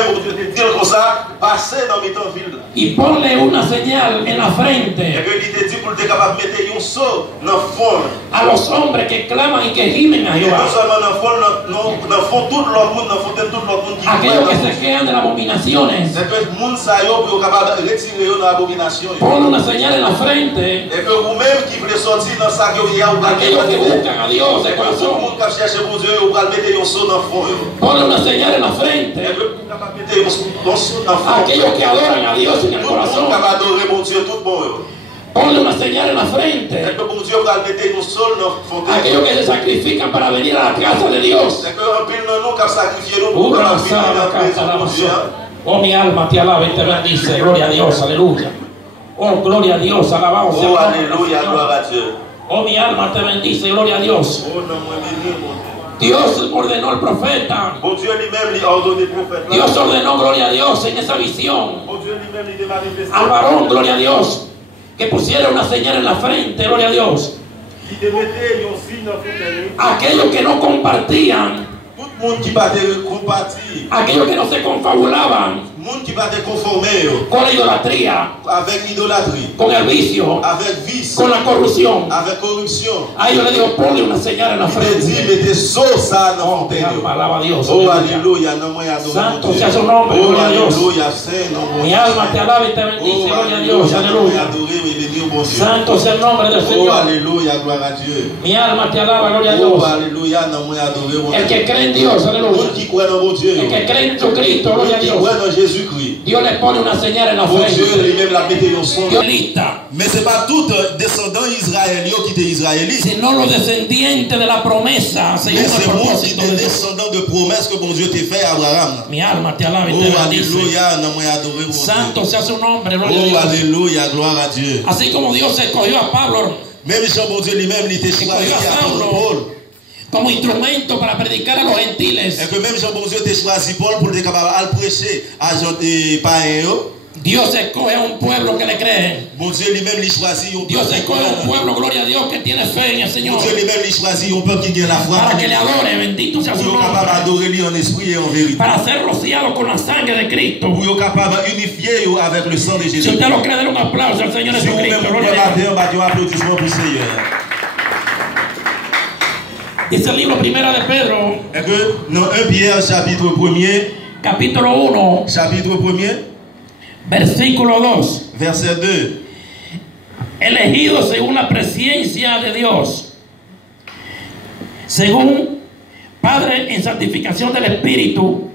même, bon Dieu te dit comme ça, passer dans mes temps ville. Y ponle una señal en la Et frente que il te dit pour être capable de mettre un saut dans le fond. a los hombres que claman y que gimen a Et non Jehová. seulement dans le fond, dans le fond, tout le monde, dans le fond, tout le monde qui Aquellos que se quedan de las abominaciones, c'est que le monde ça y est pour capable de retirer dans l'abomination. ponle una señal en la frente. Et que vous-même qui voulez sortir dans ça que vous y a ou Aquellos que buscan a Dios de tout le corazón, monde qui cherche mon Dieu, vous allez mettre un saut dans le fond. ponle una señal en la Et frente. que vous capable de mettre un saut dans le fond. Aquellos que adoran a Dios en el Tout le monde corazón, capable d'adorer mon Dieu tout bon. ponle una señal en la Et frente. que mon Dieu va mettre un saut dans le fond. Aquellos que se sacrifican para venir a la casa de Dios. C'est que un pile dans nous qui sacrifié nous pour la vie de la maison de Dieu. Oh, mi alma te alaba y te bendice. Gloria a Dios, aleluya. Oh, gloria a Dios, alabado sea el Oh, nombre del alléluia, Señor. gloire à Dieu. Oh, mi alma te bendice, gloria a Dios. Oh, non, moi, béni, mon Dios ordenó al profeta. Dieu. Bon Dieu lui-même lui a ordonné prophète. Dios ordenó, gloria a Dios, en esa visión. Bon Dieu lui-même lui a manifesté. Al varón, gloria a Dios, que pusiera una señal en la frente, gloria a Dios. Il te mettait un signe dans le fond. Aquellos que no compartían, Tout le monde qui va te compartir, aquellos que no se confabulaban le monde qui va te conformer con la idolatría, avec l'idolâtrie, con el vicio, avec vice, con la corrupción. avec corruption. A ellos le digo, ponle una señal en la Il te dit, frente. mettez saut ça dans Mi le alma alaba a Dios. Oh, aleluya. alléluia, non, moi, adore Santo mon Dieu. sea su nombre, Oh, gloria a Dios. alléluia, saint, non, mon Mi Dieu. alma te alaba y te bendice, Oh, gloria a Dios, alléluia, non, moi, aleluya. adorer, mais bénir mon Dieu. Santo sea el nombre del Oh, Señor. alléluia, gloire à Dieu. Mi alma te alaba, gloria a Oh, Dios. alléluia, non, moi, adorer mon El Dieu. que cree en Dios, Le aleluya. monde qui croit dans mon Dieu. El que cree en Jesucristo, Le gloria a monde qui Dios. croit dans Jésus-Christ. Dios le pone una señal en la Mon Dieu frente. lui-même l'a pété dans son. Dios lista, Mais ce n'est pas tout descendant israélien qui était israélite. sino los descendientes de la promesa, según Mais el c'est moi qui propósito était de Dios. descendant de promesses que mon Dieu t'a fait à Abraham. Mi alma te alaba y Oh, te bendice. alléluia, non, moi, adorer mon Santo Dieu. sea su nombre, gloria a Oh, Dios. alléluia, gloire à Dieu. Así como Dios escogió a Pablo Même Jean, mon Dieu lui-même, il était choisi à Paul. como instrumento para predicar a los Et gentiles, que même Jean, mon Dieu, t'a choisi Paul pour être capable de prêcher à Jean et païens. Dios escoge a un pueblo que le cree. Mon Dieu lui-même, il choisit un Dios peuple. escoge a un pueblo, gloria a Dios, que tiene fe en el Mon Señor, Dieu lui-même, il choisit un peuple qui a la foi. para que le adore, bendito sea su Pour être capable nombre, d'adorer lui en esprit et en vérité. para ser rociado con la sangre de Cristo. Pour être capable d'unifier avec le sang de Si Jésus. usted lo cree, denle un aplauso al Señor Si vous-même Jesucristo, vous gloria a Dios. battez un applaudissement pour le Seigneur. Dice el libro Primera de Pedro, Et que dans 1 Pierre, chapitre 1er, capítulo 1, chapitre 1er, versículo 2. verset 2. Elegidos según la presencia de Dios, según Padre en santificación del Espíritu,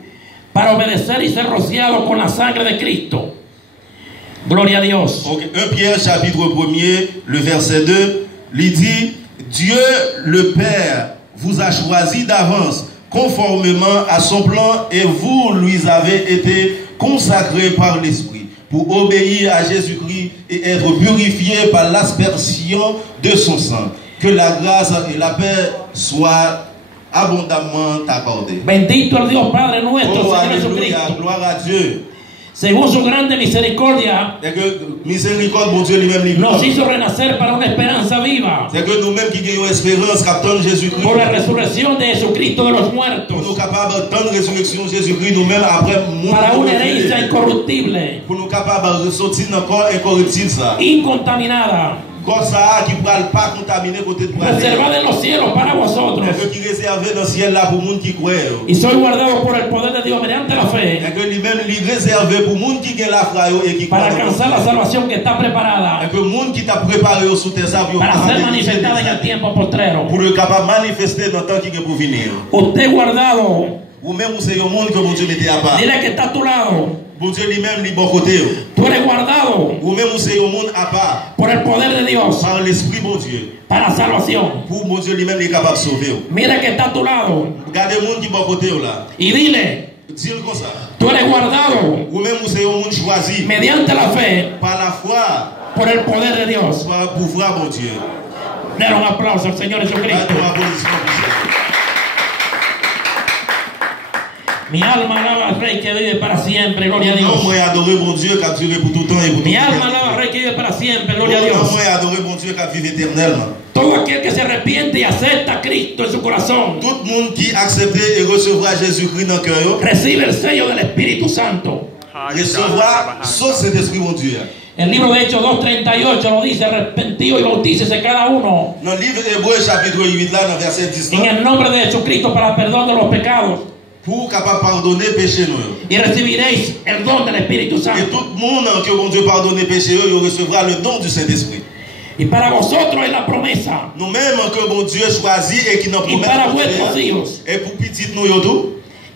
para obedecer y ser rociado con la sangre de Cristo. Gloria a Dios. Donc 1 Pierre, chapitre 1er, le verset 2, il dit, Dieu le Père vous a choisi d'avance conformément à son plan et vous lui avez été consacrés par l'Esprit pour obéir à Jésus-Christ et être purifiés par l'aspersion de son sang. Que la grâce et la paix soient abondamment accordées. Bendito el Dios Padre nuestro, Oh, Señor alléluia, Jesucristo. gloire à Dieu. Según su grande misericordia, C'est que miséricorde, mon Dieu lui-même, lui nos hizo renacer para una esperanza viva c'est que nous-mêmes qui gagnons espérance, captons Jésus-Christ. por la resurrección de Jesucristo de los Pour muertos, nous capables d'attendre la résurrection de Jésus-Christ, nous-mêmes après para una mourir. herencia incorruptible, Pour nous capables de sortir dans le corps incorruptible, ça. incontaminada, Corps ça qui ne pourra pas contaminer côté de reservada en los cielos para vosotros, qui est réservé dans le ciel là pour les gens qui croient. y soy guardado por el poder de Dios mediante la fe Et que lui-même, il est réservé pour les gens qui ont la foi et qui croient. para alcanzar la salvación que está preparada Et que les gens qui t'a préparé sous tes sables para ser manifestada en el tiempo postrero. pour le capable de manifester dans le temps qui est pour venir. Usted guardado, Ou même vous c'est un monde que mon Dieu mettait à part. dile que está a tu lado, Mon Dieu lui-même, il est bon côté. tú eres guardado Ou même vous c'est un monde à part. por el poder de Dios Par l'Esprit, mon Dieu. para salvación. Pour mon Dieu lui-même, il est capable de sauver. Mira que está a tu lado Regardez le monde qui est bon côté là. y dile, Dis-le comme ça. tú eres guardado Ou même vous c'est un monde choisi. mediante la fe Par la foi. por el poder de Dios. Par le pouvoir, mon Dieu. Dale un aplauso al Señor Jesucristo. Date un applaudissement pour ça. Mi alma alaba al Rey que vive para siempre, gloria a Non, Dios. moi, adorer mon Dieu qui a duré pour tout temps et pour tout Mi alma temps. alaba al Rey que vive para siempre, gloria a Oh, Dios. non, moi adorer mon Dieu qui vive éternellement. Todo aquel que se arrepiente y acepta a Cristo en su corazón, Tout le monde qui accepte et recevra Jésus-Christ dans le cœur, recibe el sello del Espíritu Santo. recevra son Saint-Esprit, mon Dieu. El libro de Hechos 2:38 lo dice: arrepentido y bautícese cada uno Dans le livre Hébreu, chapitre 8, là, dans verset 10, en el nombre de Jesucristo para el perdón de los pecados, pour capable pardonner péché nous. y recibiréis el don del Espíritu Et Santo. tout le monde que mon Dieu pardonne péché, il recevra le don du Saint-Esprit. Y para vosotros es la promesa, Nous-mêmes que mon Dieu choisit et qui nous y promet para de faire, vuestros hijos. et pour petit nous yo tout,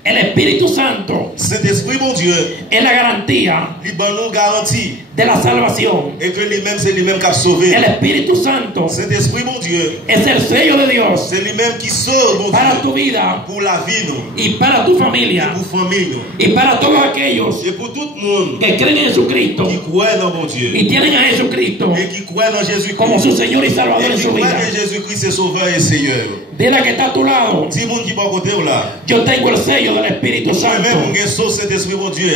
El Espíritu Santo Saint-Esprit, mon Dieu, es la garantía il ban nous garantie de la salvación. et que lui-même c'est lui-même qui a sauvé. El Espíritu Santo Saint-Esprit, mon Dieu, es el sello de Dios c'est lui-même qui sauve, mon para Dieu, tu vida pour la vie nous, y para tu familia pour famille nous, y para todos aquellos et pour tout le monde que creen en Jesucristo qui croit dans mon Dieu y tienen a Jesucristo et qui croit dans como su Jésus-Christ Señor y Salvador et en qui su croit vida. que Jésus-Christ c'est sauveur et Seigneur. Dile a que está a tu lado: Si monde qui pas côté là, yo tengo el sello del Espíritu Santo. moi-même on sauve Saint-Esprit, mon Dieu.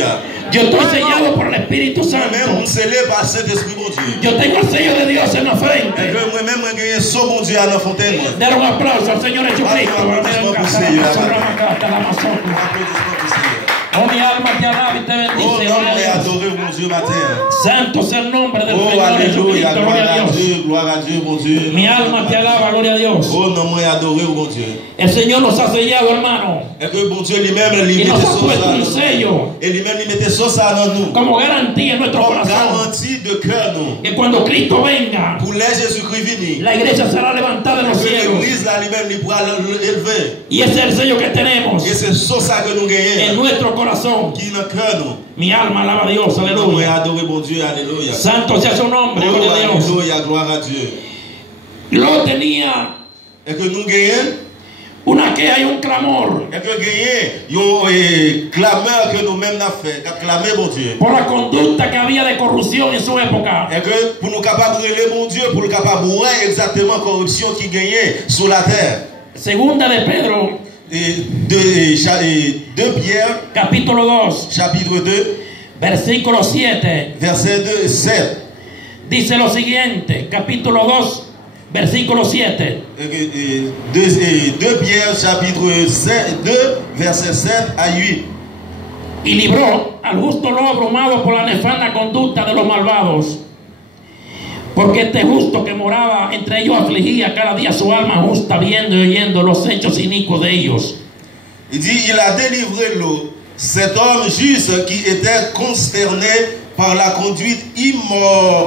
Yo estoy sellado por el Espíritu Moi-même Santo. on scellé par Saint-Esprit, mon Dieu. Yo tengo el sello de Dios en la Et frente. que moi-même on sauve mon Dieu à la fontaine. Dar un aplauso al Señor Jesucristo. Applaudissements pour Oh, mi alma te alaba y te Oh bendice. non, Gloria mais a Dios. adorez mon Dieu matin. Santo sea el nombre del Oh Señor alléluia, Jesucristo. gloire Gloria a à Dios. Dieu, gloire à Dieu, mon Dieu. Mi alma te alaba, gloria a Dios. Oh non, moi adorez mon Dieu. El Señor nos ha sellado, hermano, Et que mon Dieu lui-même lui y nos mettait ha ça puesto un ça. sello Et lui-même lui mettait ça dans nous. como garantía en nuestro Comme corazón garantie de cœur nous. que cuando Cristo venga, Pour les Jésus-Christ venir. la iglesia será levantada en los Que cielos. l'église là lui-même lui pourra l'élever. Y ese es el sello que tenemos Et c'est ça que nous en gagnons. nuestro corazón. Qui dans le cœur nous. Mi alma alaba a Dios, Nous aleluya. adorez mon Dieu, alléluia. Santo sea su nombre, Oh gloria a Dios. alléluia, gloire à Dieu. Lo tenía Et que nous gagnons. una queja y un clamor Et que gagner, un clameur que nous-mêmes avons fait, clamer mon Dieu. por la conducta que había de corrupción en su época. Et que pour nous capables de brûler mon Dieu, pour nous capables de voir exactement la corruption qui gagnait sur la terre. Segunda de Pedro, Et 2 Pierre, capítulo 2, chapitre 2, versículo 7, verset 2, 7. dice lo siguiente, capítulo 2, versículo 7. 2 Pierre, chapitre 2, verset 7 à 8. Y libró al justo lo abrumado por la nefanda conducta de los malvados. Porque este justo que moraba entre ellos afligía cada día su alma justa, viendo y oyendo los hechos inicuos de ellos. Il dit, il a délivré l'eau, cet homme juste qui était consterné par la conduite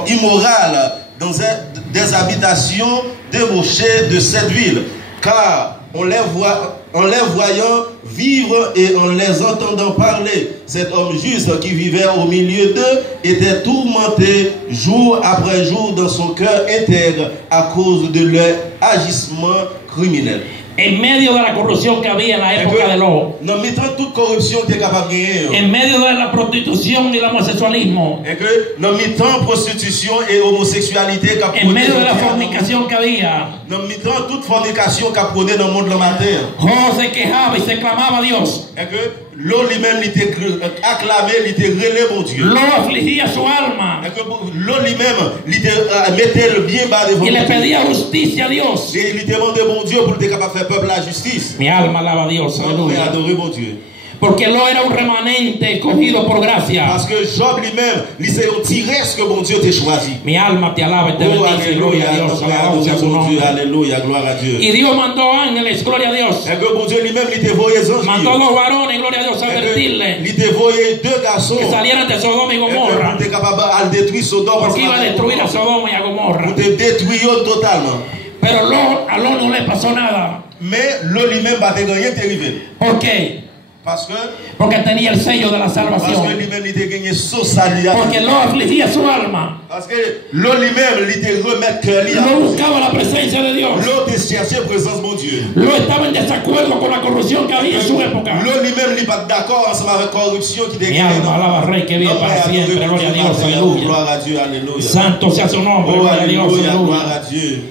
immorale dans des habitations débauchées de cette ville, car en les voyant vivre et en les entendant parler, cet homme juste qui vivait au milieu d'eux était tourmenté jour après jour dans son cœur intègre à cause de leur agissement criminel. En medio de la corrupción que había en la época de Lot, Dans mettant toute corruption qui est capable de gagner, en medio de la prostitución y el homosexualismo, et que dans mettant prostitution et homosexualité qui en medio de la fornicación que había, dans mettant toute fornication qui prônait dans le monde de la matin, Job se quejaba y se clamaba a Dios. et que l'eau lui-même l'était acclamé, l'était relé mon Dieu. Lot afligía su alma Et que l'eau lui-même l'était mettait le bien bas devant y le Dieu. pedía justicia a Dios. Et il était demandé mon Dieu pour être capable de faire peuple la justice. Mi alma alaba a Dios, Mais aleluya. adorer mon Dieu. Porque Lot era un remanente escogido por gracia. Parce que Job lui-même, il s'est tiré ce que mon Dieu t'a choisi. Mi alma te alaba y te Oh, bendice, gloria a alléluia, Dios, alabado sea su mon Dieu, nombre. alléluia, gloire à Dieu. Y Dios mandó ángeles, gloria a Dios. Et que mon Dieu lui-même, il t'a envoyé des anges. Mandó dos varones, gloria a Dios, a advertirle Il t'a envoyé 2 garçons. que salieran de Sodoma y Gomorra. Pour être capable de détruire Sodome. Porque iba a destruir a Sodoma y a Gomorra. Pour te détruire totalement. Pero a Lot no le pasó nada. Mais l'eau lui-même va te gagner, t'es arrivé. ¿Por qué? Parce que Tenía el sello de la salvación. lui-même, il t'a gagné son salut. Porque Lot afligía su alma. Parce que l'eau lui-même, il te remet cœur. Lot buscaba la presencia de Dios. L'eau te cherchait présence, mon Dieu. Lot estaba en desacuerdo con la corrupción que había en su época. L'eau lui-même, il pas d'accord ensemble avec la corruption qui Mi alma alaba al Rey que vive para siempre, gloria a Dios, aleluya. Gloire à Dieu, alléluia. Santo sea su nombre, Oh, gloria a Dios, alléluia, gloire aleluya. à Dieu.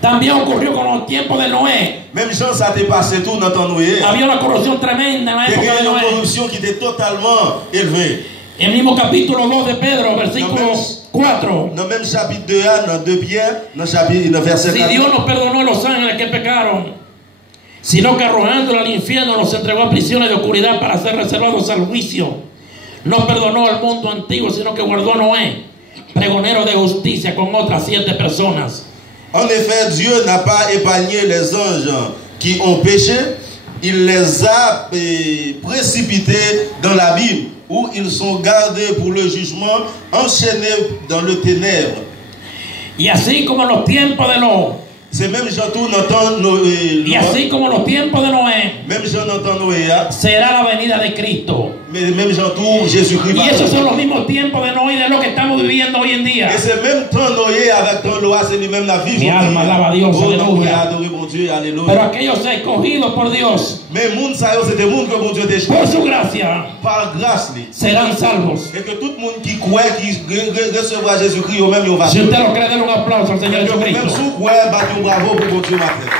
También ocurrió con los tiempos de Noé. Même chose, ça t'est passé tout dans ton Noé. Había una corrupción tremenda en la Il y época a de une Noé. corruption qui était totalement élevée. El mismo capítulo 2 de Pedro, versículo 4. Dans le même chapitre 2, dans 2 Pierre, dans le verset Si 4. Dios no perdonó a los ángeles que pecaron, sino que arrojándolos al infierno los entregó a prisiones de oscuridad para ser reservados al juicio. No perdonó al mundo antiguo, sino que guardó a Noé, pregonero de justicia, con otras 7 personas. En effet, Dieu n'a pas épargné les anges qui ont péché. Il les a précipités dans l'abîme, où ils sont gardés pour le jugement, enchaînés dans le ténèbre. Y así como en los tiempos de Noé, C'est même Jean tout n'entend Noé. y así como en los tiempos de Noé, Même Jean n'entend Noé. será la venida de Cristo. Mais même Jean tout, Jésus-Christ. Y esos son los mismos tiempos de Noé y de lo que estamos viviendo hoy en día. Et c'est même temps Noé avec temps Noé, c'est lui même la vie. Mi alma alaba a Dios, aleluya. Adorer mon Dieu, alléluia. Pero aquellos escogidos por Dios, Mais moun sa yo, c'est des moun que mon Dieu t'a por choisi su gracia, par grâce. serán salvos. Et que tout le monde qui croit, qui recevra Jésus-Christ, eux-mêmes, ils vont Si usted lo cree, denle un aplauso al Señor Même Jesucristo. si vous croyez, battez un bravo pour mon Dieu matin.